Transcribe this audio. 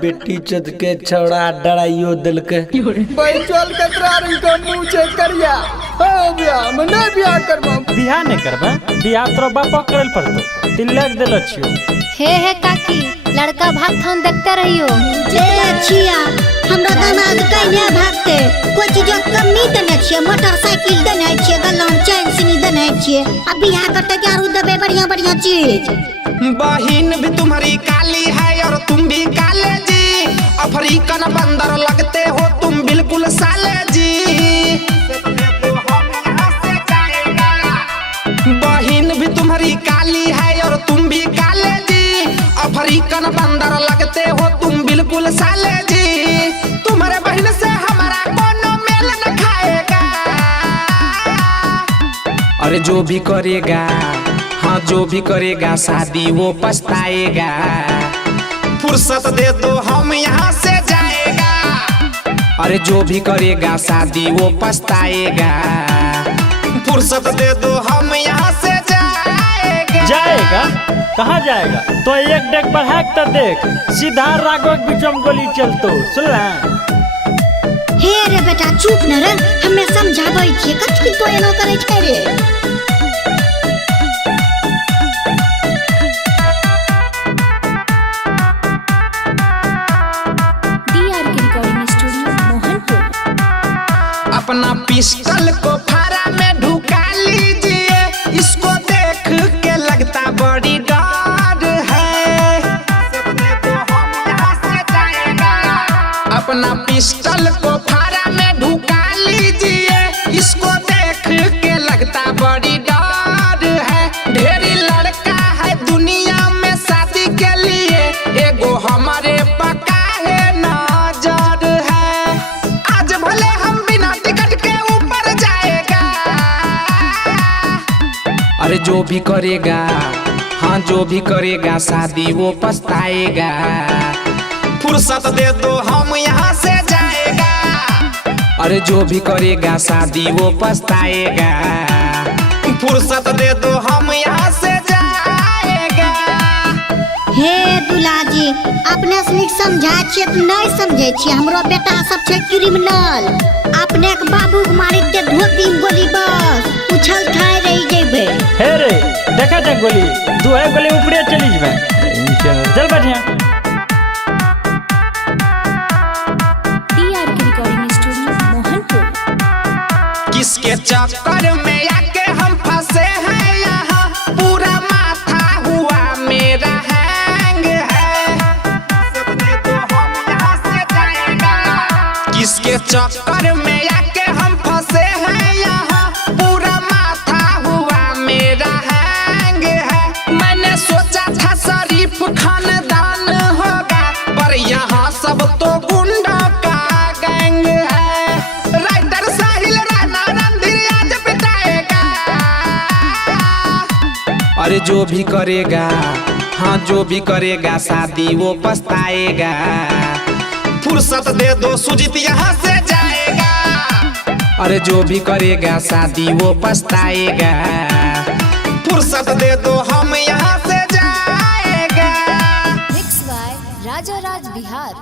बेटी चद के छौड़ा डराइयो दिल के बैठल कतरा इनका मुंह चेक करिया हो बिया मने बिया करबा बियाह नहीं करबा बियाह तोरा बापा करल पड़तो तिलक देलो छियो हे काकी लड़का भागथन देखते रहियो जे छिया हमरा दामाद कहिया भागते कोई चीज कमी देने छिए मोटरसाइकिल देने छिए गल्ला चैन सिनी देने छिए अब बियाह करते के आरु देबे बढ़िया बढ़िया चीज। बहिन भी तुम्हारी काली है और तुम भी काले जी, अफ्रीकन बंदर लगते हो तुम बिल्कुल साले जी। बहिन भी तुम्हारी काली है और तुम भी काले जी, अफ्रीकन बंदर लगते हो तुम बिल्कुल साले जी। तुम्हारे बहन से हमारा कोनो मेल न खाएगा। अरे जो भी करेगा, हाँ जो भी करेगा शादी वो पछताएगा। फुर्सत दे दो हम यहाँ से जाएगा। अरे जो भी करेगा शादी वो पछताएगा। फुर्सत दे दो हम यहाँ से जाएगा। जाएगा कहाँ जाएगा? तो एक डेक बढ़ा तो देख सीधा राघव बीचम गोली चलतो सुनला। हे रे बेटा चुप न रे, हमें समझाबै छियै कथि तो एना करे छै रे। अपना पिस्टल को फारा में ढुका लीजिए, इसको देख के लगता बड़ी डर है। अपना पिस्टल को फारा में ढुका लीजिए, इसको देख के लगता बड़ी डर है। ढेरी लड़का है दुनिया में शादी के लिए, एगो हमारे पका है नजर है। आज भले हम बिना टिकट के ऊपर जाएगा। अरे जो भी करेगा, हाँ जो भी करेगा शादी वो पछताएगा। फुर्सत दे दो हम यहाँ से जाएगा। अरे जो भी करेगा शादी वो पछताएगा। फुर्सत दे दो हम यहाँ से जाएगा। हे दुलाजी अपने से समझा छियै तो नहीं समझे छियै। हमरो बेटा सब छै क्रिमिनल, अपने के बाबू के मारी के धोती में गोली बस उछल ठाय रही जेबे। हे रे देखा जा गोली दू है गोली ऊपरे चली जबे चल बढ़िया। किसके चक्कर में आके हम फंसे हैं यहाँ, पूरा माथा हुआ मेरा हैंग है। किसके चक्कर में आके हम फंसे हैं यहाँ, पूरा माथा हुआ मेरा हैंग है। मैंने सोचा था शरीफ खानदान होगा, पर यहाँ सब तो गुंडा का गैंग है। राइटर साहिल राणा रणधीर आज पिटाएगा। अरे जो भी करेगा, हाँ जो भी करेगा शादी वो पछताएगा। फुर्सत दे दो सुजीत यहाँ से जाएगा। अरे जो भी करेगा शादी वो पछताएगा। फुर्सत दे दो हम यहाँ से जाएगा। Mix by Raja Raj Bihar.